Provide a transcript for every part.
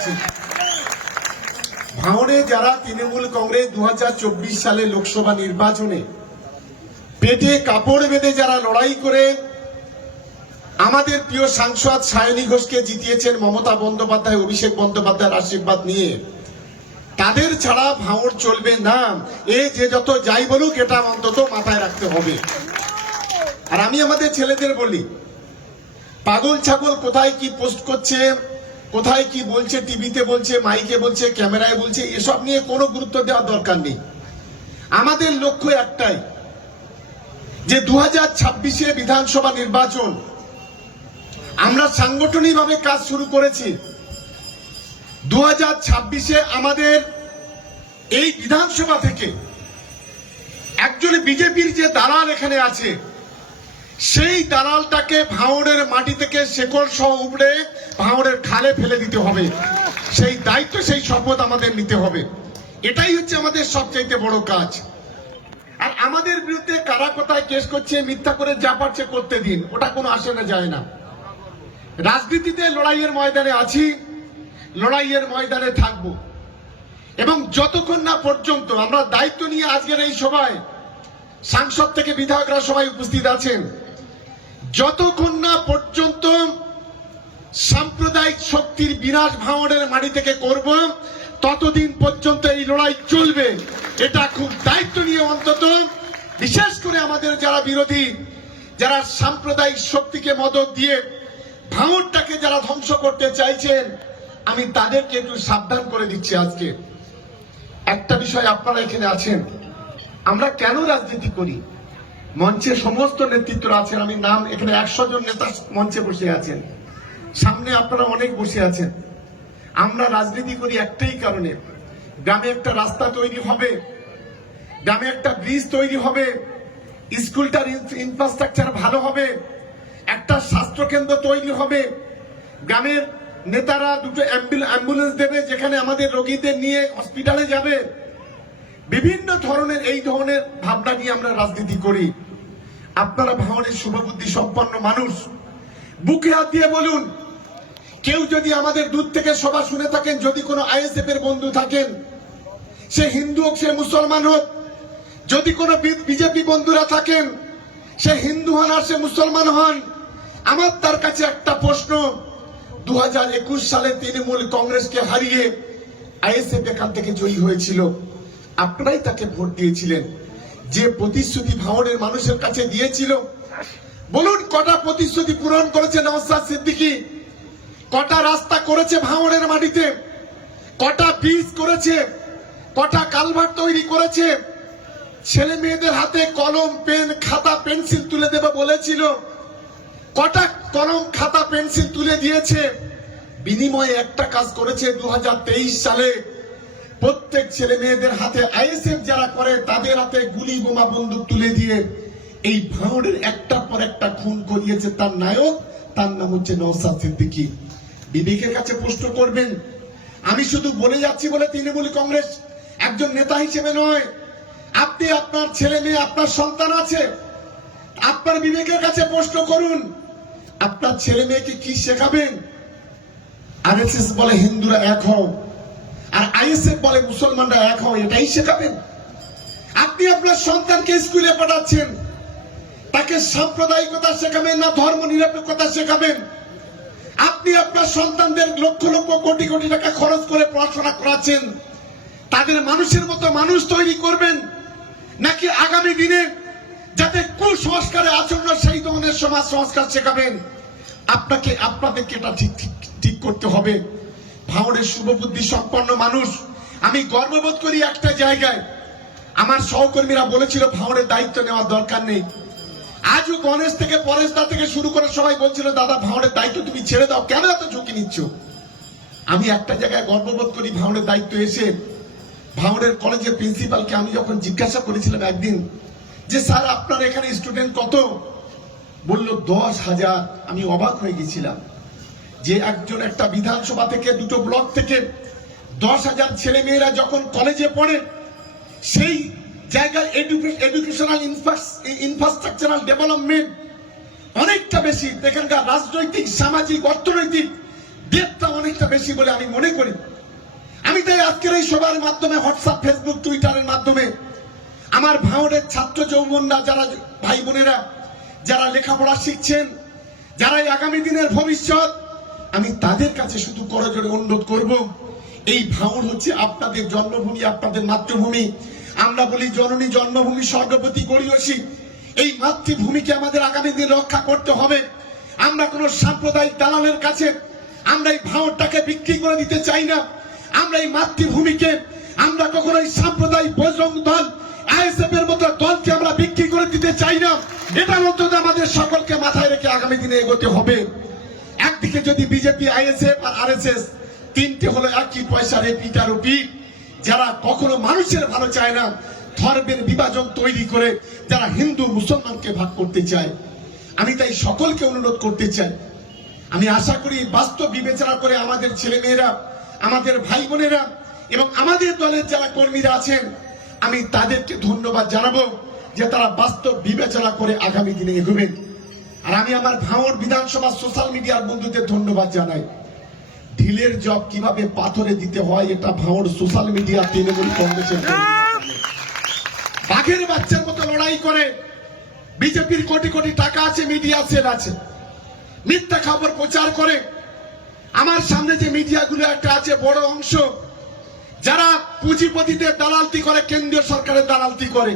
আছে। ভাঙড়ে যারা তৃণমূল কংগ্রেস দু সালে লোকসভা নির্বাচনে পেটে কাপড় বেঁধে যারা লড়াই করে, আমাদের প্রিয় সাংসদ সায়নী ঘোষকে জিতিয়েছেন মমতা বন্দ্যোপাধ্যায়, অভিষেক বন্দ্যোপাধ্যায়ের আশীর্বাদ নিয়ে। তাদের ছাড়া ভাঙড় চলবে না। এ যে যত যাই বলুক, এটা অন্তত মাথায় রাখতে হবে। আর আমি আমাদের ছেলেদের বলি, পাগল ছাগল কোথায় কি পোস্ট করছে কোথায় কি বলছে, টিভিতে বলছে, মাইকে বলছে, ক্যামেরায় বলছে, এসব নিয়ে কোনো গুরুত্ব দেওয়ার দরকার নেই। আমাদের লক্ষ্য একটাই, যে দু হাজার ছাব্বিশে বিধানসভা নির্বাচন, আমরা সাংগঠনিকভাবে কাজ শুরু করেছি। দু হাজার ছাব্বিশে আমাদের এই বিধানসভা থেকে একজন বিজেপির যে দালাল এখানে আছে সেই দালালটাকে ভাঙড়ের মাটি থেকে শেকড় সহ উপড়ে ভাঙড়ের খালে ফেলে দিতে হবে। সেই দায়িত্ব, সেই শপথ আমাদের নিতে হবে। এটাই হচ্ছে আমাদের সবচাইতে বড় কাজ। আর আমাদের বিরুদ্ধে কারা কোথায় কেস করছে, মিথ্যা করে যা পারছে করতে দিন, ওটা কোনো আসে না, যায় না। রাজনীতিতে লড়াইয়ের ময়দানে আছি, লড়াইয়ের ময়দানে থাকব। এবং যতক্ষণ না পর্যন্ত আমরা দায়িত্ব নিয়ে আজকের এই সভায় সাংসদ থেকে বিধায়করা সবাই উপস্থিত আছেন যতক্ষণ না পর্যন্ত সাম্প্রদায়িক শক্তির বিনাশ ভাঙনের মাটি থেকে করব, ততদিন পর্যন্ত এই লড়াই চলবে। এটা খুব দায়িত্ব নিয়ে অন্তত, বিশেষ করে আমাদের যারা বিরোধী, যারা সাম্প্রদায়িক শক্তিকে মদত দিয়ে ভাঙনটাকে যারা ধ্বংস করতে চাইছেন, আমি তাদেরকে একটু সাবধান করে দিচ্ছি আজকে। একটা বিষয় আপনারা এখানে আছেন। আমরা কেন রাজনীতি করি? মঞ্চে সমস্ত নেতৃত্ব আছেন। আমি নাম, এখানে একশো জন নেতা মঞ্চে বসে আছেন। সামনে আপনারা অনেক বসে আছেন। আমরা রাজনীতি করি একটাই কারণে। গ্রামে একটা রাস্তা তৈরি হবে। গ্রামে একটা ব্রিজ তৈরি হবে। স্কুলটার ইনফ্রাস্ট্রাকচার ভালো হবে। একটা স্বাস্থ্য কেন্দ্র তৈরি হবে। গ্রামের নেতারা দুটো অ্যাম্বুলেন্স দেবে যেখানে আমাদের রোগীদের নিয়ে হসপিটালে যাবে। বিভিন্ন ধরনের এই ধরনের ভাবনা নিয়ে আমরা রাজনীতি করি। আপনারা ভাঙনের শুভবুদ্ধি সম্পন্ন মানুষ। বুকে হাত দিয়ে বলুন, কেউ যদি আমাদের দূর থেকে সভা শুনে থাকেন, যদি কোনো আইএসএফ এর বন্ধু থাকেন, সে হিন্দু হোক, সে মুসলমান হোক, যদি কোনো বিজেপি বন্ধুরা থাকেন, সে হিন্দু হন আর সে মুসলমান হন, আমার তার কাছে একটা প্রশ্ন। দু হাজার একুশ সালে তৃণমূল কংগ্রেসকে হারিয়ে আইএসএফ এখান থেকে জয়ী হয়েছিল। আপনারাই তাকে ভোট দিয়েছিলেন। যে প্রতিশ্রুতি ভাঙনের মানুষের কাছে দিয়েছিল। বলুন, কটা প্রতিশ্রুতি পূরণ করেছে নওসাদ সিদ্দিকি? কটা রাস্তা করেছে ভাঙনের মাটিতে? কটা ব্রিজ করেছে? কটা কালভার তৈরি করেছে? ছেলে মেয়েদের হাতে কলম, পেন, খাতা, পেন্সিল তুলে দেবে বলেছিল। কটা কলম, খাতা, পেন্সিল তুলে দিয়েছে? বিনিময়ে একটা কাজ করেছে দু হাজার তেইশ সালে। প্রত্যেক ছেলে মেয়েদের হাতে আইএসএফ যারা করে, তাদের হাতে গুলি বোমা বন্দুক তুলে দিয়ে এই ভাঙড়ের একটা পর একটা খুন করিয়েছে তার নায়ক। তার নাম হচ্ছে নওসাদ সিদ্দিকি। বিবেকের কাছে প্রশ্ন করবেন, আমি শুধু বলে যাচ্ছি বলে তৃণমূল কংগ্রেস একজন নেতা হিসেবে নয়, আপনি আপনার ছেলে মেয়ে, আপনার সন্তান আছে, আপনার বিবেকের কাছে প্রশ্ন করুন, আপনার ছেলে মেয়েকে কি শেখাবেন? আরএসএস বলে, হিন্দুরা এক হও। আর আইএসএফ বলে মুসলমানরা এক হও, এটাই শেখাবেন আপনি আপনার সন্তানকে স্কুলে পাঠাচ্ছেন, তাকে সাম্প্রদায়িকতা শেখাবেন না, ধর্ম নিরপেক্ষতা শেখাবেন। আপনি আপনার সন্তানদের লক্ষ লক্ষ কোটি কোটি টাকা খরচ করে পড়াশোনা করাচ্ছেন, তাদের মানুষের মতো মানুষ তৈরি করবেন, নাকি আগামী দিনে যাতে কুসংস্কারে আচরণ সেই ধরনের সমাজ সংস্কার শেখাবেন? আপনাকে, আপনাদেরকে এটা ঠিক ঠিক করতে হবে। ভাঙড়ের শুভবুদ্ধি সম্পন্ন মানুষ। আমি গর্ববোধ করি একটা জায়গায়। আমার সহকর্মীরা বলেছিল ভাঙড়ের দায়িত্ব নেওয়ার দরকার নেই। আজও গণেশ থেকে পরেশ দা থেকে শুরু করে সবাই বলছিল, দাদা ভাঙড়ের দায়িত্ব তুমি ছেড়ে দাও। কেন এত ঝুঁকি নিচ্ছ? আমি একটা জায়গায় গর্ববোধ করি ভাঙড়ের দায়িত্ব এসে ভাঙড়ের কলেজের প্রিন্সিপালকে আমি যখন জিজ্ঞাসা করেছিলাম একদিন যে, স্যার, আপনার এখানে স্টুডেন্ট কত? বলল, দশ হাজার। আমি অবাক হয়ে গেছিলাম। যে একজন একটা বিধানসভা থেকে, দুটো ব্লক থেকে দশ হাজার ছেলে মেয়েরা যখন কলেজে পড়ে, সেই জায়গার এডুকেশনাল ইনফ্রাস্ট্রাকচারাল ডেভেলপমেন্ট অনেকটা বেশি। এখানকার রাজনৈতিক, সামাজিক, অর্থনৈতিক দিকটা অনেক খানিকটা বেশি বলে আমি মনে করি। আমি তাই আজকের এই সবার মাধ্যমে হোয়াটসঅ্যাপ ফেসবুক টুইটারের মাধ্যমে আমার ভাঁড়ের ছাত্র যৌবনরা, যারা ভাই বোনেরা, যারা লেখাপড়া শিখছেন, যারা আগামী দিনের ভবিষ্যৎ আমি তাদের কাছে শুধু করজোরে অনুরোধ করব, এই ভাঁড় হচ্ছে আপনাদের জন্মভূমি, আপনাদের মাতৃভূমি। আমরা বলি জননী জন্মভূমি, স্বর্গপতি গড়িয়সী। এই মাতৃভূমিকে আমাদের আগামী দিন রক্ষা করতে হবে। আমরা কোন সাম্প্রদায়িক দালালের কাছে আমরা এই ভাঁড়টাকে বিক্রি করে দিতে চাই না। আমরা এই মাতৃভূমিকে আমরা কখনো এই সাম্প্রদায়িক বজরং দল, আইএসএফ এর মতো দলকে আমরা বিক্রি করে দিতে চাই না। এটা অন্তত আমাদের সকলকে মাথায় রেখে আগামী দিনে এগোতে হবে। একদিকে যদি বিজেপি, আইএসএফ আর আরএসএস, তিনটে হলো একই পয়সার এ পিটার ও যারা কখনো মানুষের ভালো চায় না, ধর্মের বিভাজন তৈরি করে যারা হিন্দু, মুসলমানকে ভাগ করতে চায়। আমি তাই সকলকে অনুরোধ করতে চাই। আমি আশা করি বাস্তব বিবেচনা করে আমাদের ছেলে মেয়েরা আমাদের ভাই বোনেরা এবং আমাদের দলের যারা কর্মীরা আছেন, আমি তাদেরকে ধন্যবাদ জানাব যে তারা বাস্তব বিবেচনা করে আগামী দিনে এগোবেন। আর আমি আমার ভাঙর বিধানসভা সোশ্যাল মিডিয়ার বন্ধুদের ধন্যবাদ জানাই। ঢিলের জব কীভাবে পাথরে দিতে হয়, এটা ভাঙর সোশ্যাল মিডিয়া, তৃণমূল কংগ্রেসের বাঘের বাচ্চার মতো লড়াই করে, বিজেপির কোটি কোটি টাকা আছে মিডিয়া সেল আছে। মিথ্যা খবর প্রচার করে, আমার সামনে যে মিডিয়াগুলো একটা আছে, বড় অংশ, যারা পুঁজিপতিদের দালালতি করে, কেন্দ্রীয় সরকারের দালালতি করে,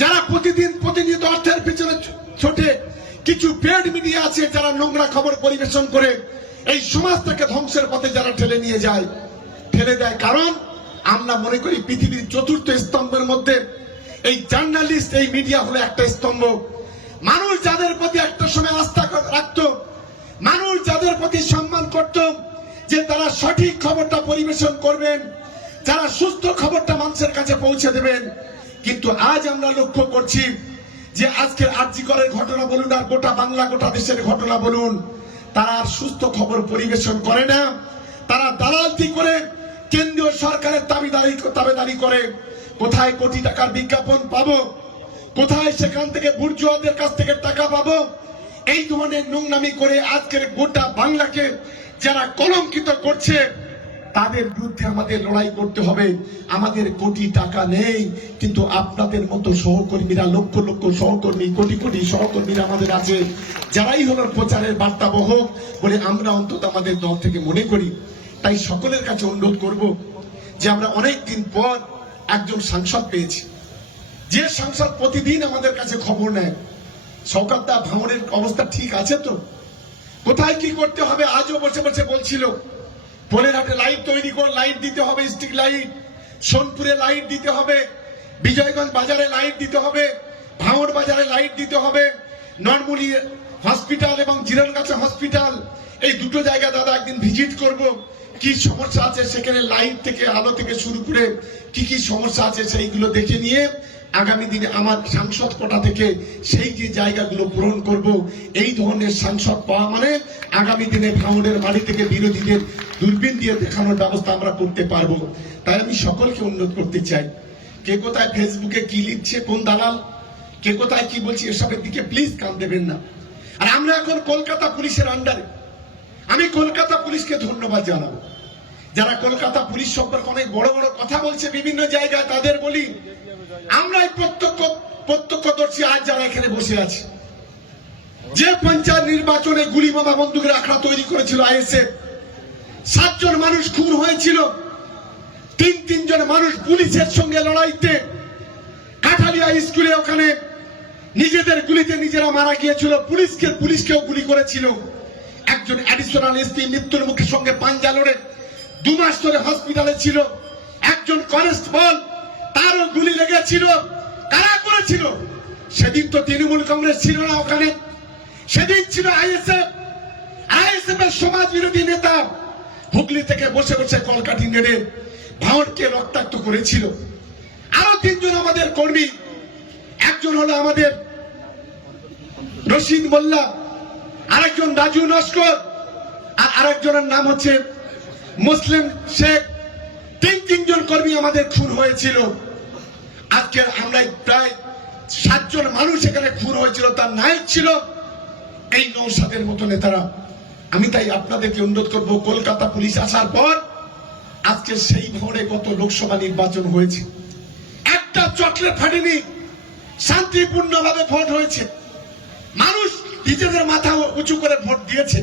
যারা প্রতিদিন প্রতিনিয়ত অর্থের পিছনে ছোটে কিছু পেড মিডিয়া আছে যারা নোংরা খবর পরিবেশন করে। এই সমাজটাকে ধ্বংসের পথে যারা ঠেলে নিয়ে যায়, ঠেলে দেয় কারণ আমরা মনে করি পৃথিবীর চতুর্থ স্তম্ভের মধ্যে এই জার্নালিস্ট, এই মিডিয়া হলো একটা স্তম্ভ। মানুষ যাদের প্রতি একটা সময় আস্থা রাখত, মানুষ যাদের প্রতি সম্মান করত যে তারা সঠিক খবরটা পরিবেশন করবেন, যারা সুস্থ খবরটা মানুষের কাছে পৌঁছে দেবেন। কিন্তু আজ আমরা লক্ষ্য করছি যে আজকের আর্যিকরের ঘটনা বলুন আর গোটা বাংলা, গোটা দেশের ঘটনা বলুন, তারা সুস্থ খবর পরিবেশন করে না। তারা দালালতি করে, কেন্দ্রীয় সরকারের দাবিদারি দাবিদারি করে, কোথায় কোটি টাকার বিজ্ঞাপন পাবো, কোথায় সেখান থেকে বুর্জুয়াদের কাছ থেকে টাকা পাবো, এই ধরনের নোংনামি করে আজকের গোটা বাংলাকে যারা কলঙ্কিত করছে তাদের বিরুদ্ধে আমাদের লড়াই করতে হবে। আমাদের কোটি টাকা নেই, কিন্তু আপনাদের মতো সহকর্মীরা, লক্ষ লক্ষ সহকর্মী, কোটি কোটি সহকর্মীরা আমাদের আছে। যারাই হলো প্রচারের বার্তা বহক বলে আমরা অন্তত আমাদের দল থেকে মনে করি। তাই সকলের কাছে অনুরোধ করব যে আমরা অনেক দিন পর একজন সাংসদ পেয়েছি। যে সাংসদ প্রতিদিন আমাদের কাছে খবর নেয় সৌকাতদা ভাঙনের অবস্থা ঠিক আছে তো? কোথায় কি করতে হবে, আজও বসে বসে বলছিল। পোলেরহাটে লাইট তৈরি কর, লাইট দিতে হবে স্ট্রিক লাইট। সোনপুরে লাইট দিতে হবে, বিজয়গঞ্জ বাজারে লাইট দিতে হবে ভাঙর বাজারে লাইট দিতে হবে, নরমুলি হসপিটাল এবং জিরনগাছা হসপিটাল। এই দুটো জায়গা দাদা একদিন ভিজিট করব, কি সমস্যা আছে সেখানে লাইট থেকে, আলো থেকে শুরু করে কি কি সমস্যা আছে সেইগুলো দেখে নিয়ে আগামী দিনে আমার সাংসদ কোটা থেকে সেই যে জায়গাগুলো পূরণ করব, এই ধরনের সাংসদ পাওয়া মানে আগামী দিনে ভাঙনের বাড়ি থেকে বিরোধীদের দূরবীন দিয়ে দেখানোর ব্যবস্থা আমরা করতে পারব। তাই আমি সকলকে অনুরোধ করতে চাই, কে কোথায় ফেসবুকে কি লিখছে, কোন দালাল, কে কোথায় কি বলছে, এসবের দিকে প্লিজ কান দেবেন না। আর আমরা এখন কলকাতা পুলিশের আন্ডারে আমি কলকাতা পুলিশকে ধন্যবাদ জানাব। যারা কলকাতা পুলিশ সম্পর্কে অনেক বড় বড় কথা বলছে, বিভিন্ন জায়গায় তাদের বলি আমরা এই প্রত্যক্ষ, প্রত্যক্ষদর্শী আজ যারা এখানে বসে আছি, যে পঞ্চায়েত নির্বাচনে গুলি মামা বন্দুকের আখড়া তৈরি করেছিল আইএসএফ, সাতজন মানুষ খুন হয়েছিল, তিন, তিনজন মানুষ পুলিশের সঙ্গে লড়াইতে, কাঠালিয়া স্কুলে ওখানে নিজেদের গুলিতে নিজেরা মারা গিয়েছিল, পুলিশকে, পুলিশকেও গুলি করেছিল। একজন অ্যাডিশনাল এসপি মৃত্যুর মুখের সঙ্গে পাঞ্জা লড়ে দু মাস ধরে হসপিটালে ছিল। একজন কনস্টেবল তারও গুলি লেগেছিল। কারা করেছিল? সেদিন তো তৃণমূল কংগ্রেস ছিল না ওখানে। সেদিন ছিল আইএসএফ। আইএসএফ এর সমাজ বিরোধী নেতা। হুগলি থেকে বসে বসে কলকাঠি নেড়ে ভাঁড়কে রক্তাক্ত করেছিল। আরও তিনজন আমাদের কর্মী। একজন হলো আমাদের রশিদ মোল্লা, আরেকজন রাজু নস্কর, আর আরেকজনের নাম হচ্ছে মুসলিম শেখ তিন তিনজন কর্মী আমাদের খুন হয়েছিল। আজকে আমরা প্রায় সাতজন মানুষ এখানে খুন হয়েছিল, তার নায়ক ছিল। এই নৌসাদের মতো নেতারা। আমি তাই আপনাদেরকে অনুরোধ করব, কলকাতা পুলিশ আসার পর আজকে সেই ভবনে কত লোকসভা নির্বাচন হয়েছে। একটা চকলেট ফাটেনি, শান্তিপূর্ণভাবে ভোট হয়েছে। মানুষ নিজেদের মাথা উঁচু করে ভোট দিয়েছে।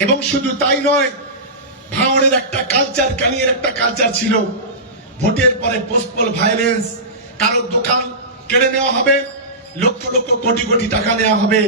এবং শুধু তাই নয় ভাঙড়ের একটা কালচার কানিয়ের একটা কালচার ছিল। ভোটের পরে পোস্টপল ভায়োলেন্স কারোর দোকান কেড়ে নেওয়া হবে, লক্ষ লক্ষ কোটি কোটি টাকা নেওয়া হবে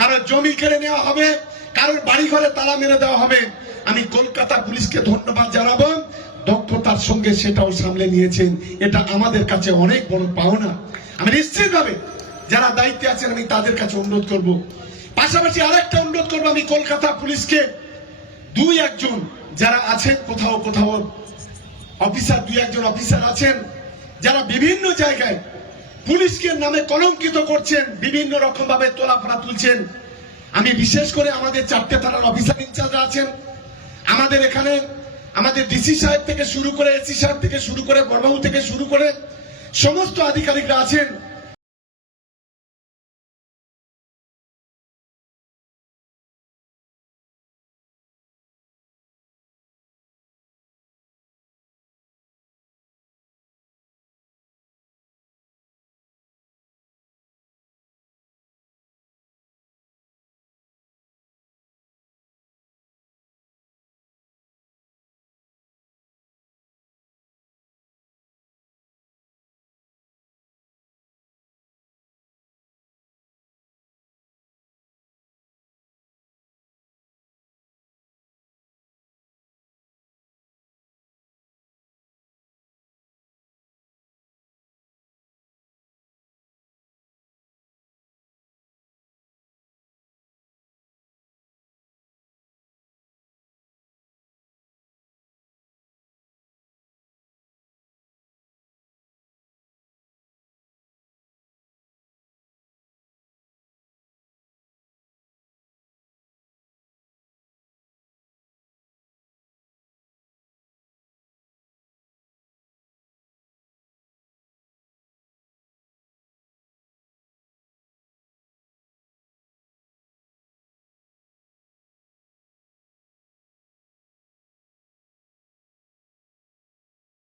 কারোর জমি কেড়ে নেওয়া হবে, কারোর বাড়ি ঘরে তালা মেরে দেওয়া হবে। আমি কলকাতা পুলিশকে ধন্যবাদ জানাব, দক্ষতার সঙ্গে সেটাও সামলে নিয়েছেন। এটা আমাদের কাছে অনেক বড় পাওনা। আমি নিশ্চিতভাবে যারা দায়িত্বে আছেন, আমি তাদের কাছে অনুরোধ করব। পাশাপাশি আরেকটা অনুরোধ করব, আমি কলকাতা পুলিশকে। দুই একজন যারা আছেন, কোথাও কোথাও অফিসার, দুই একজন অফিসার আছেন, যারা বিভিন্ন জায়গায় পুলিশকে নামে কলঙ্কিত করছেন, বিভিন্ন রকম ভাবে তোলাফাড়া তুলছেন। আমি বিশেষ করে আমাদের চারটে থানার অফিসার ইনচার্জ আছেন। আমাদের এখানে আমাদের ডিসি সাহেব থেকে শুরু করে এসি সাহেব থেকে শুরু করে, বড়বাবু থেকে শুরু করে সমস্ত আধিকারিকরা আছেন।